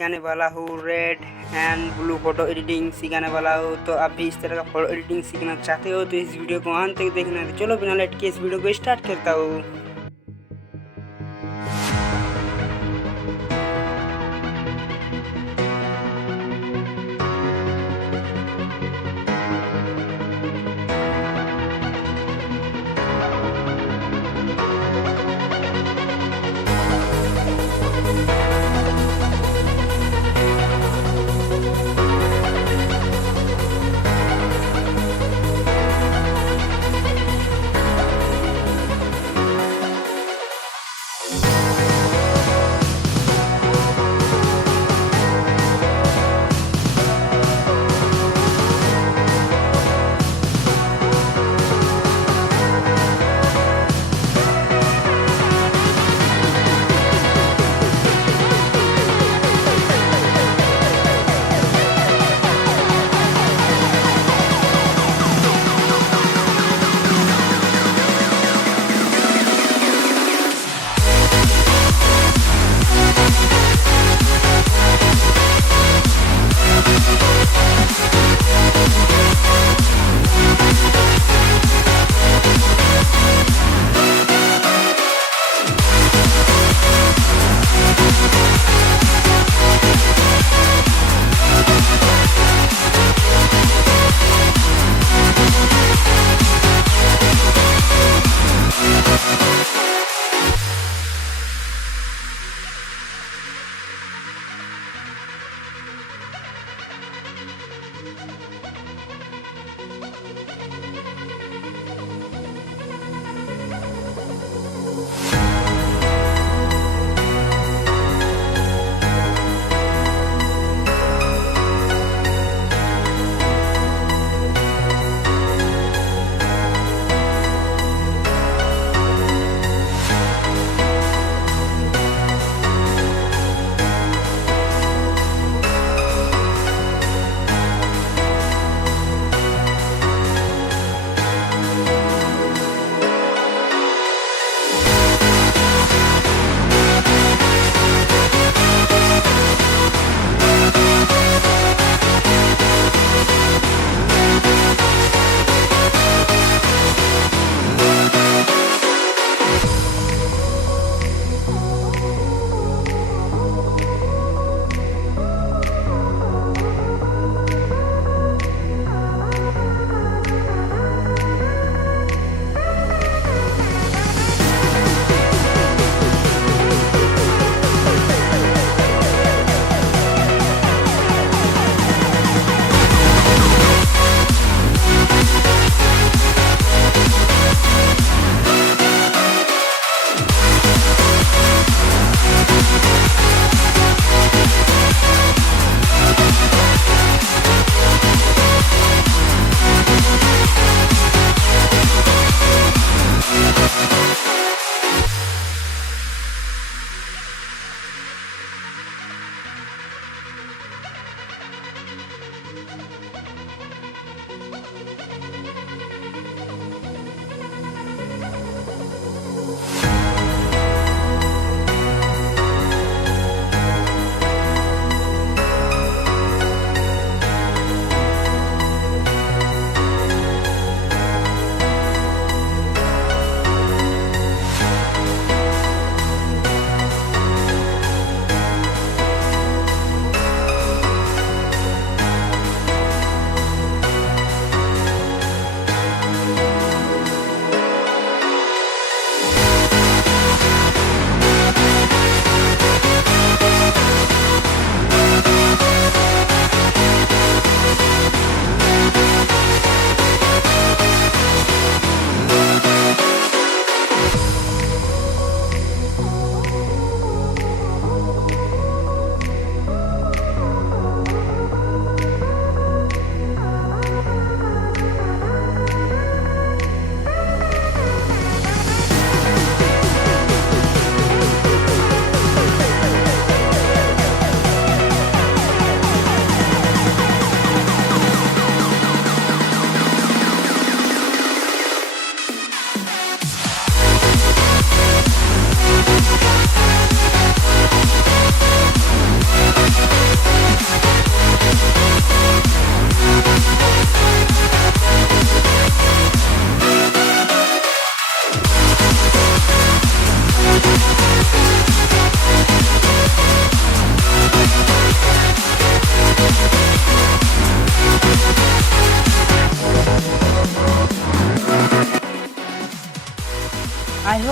सिखाने वाला हूँ। Red and blue photo editing सिखाने वाला हूँ। तो आप भी इस तरह का फ़ोटो एडिटिंग सीखना चाहते हो तो इस वीडियो को अंत तक देखना है। तो चलो बिना लेट के इस वीडियो को स्टार्ट करता हूँ।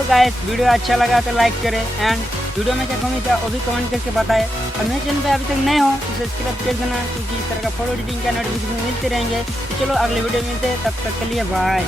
गाइस वीडियो अच्छा लगा तो लाइक करें एंड वीडियो में क्या कमी था वो भी कमेंट करके बताएं। और मेरे चैनल पे अभी तक नए हो तो सब्सक्राइब कर देना, क्योंकि इस तरह का फोटो एडिटिंग का नोटिफिकेशन मिलते रहेंगे। तो चलो अगले वीडियो में मिलते हैं, तब तक के लिए बाय।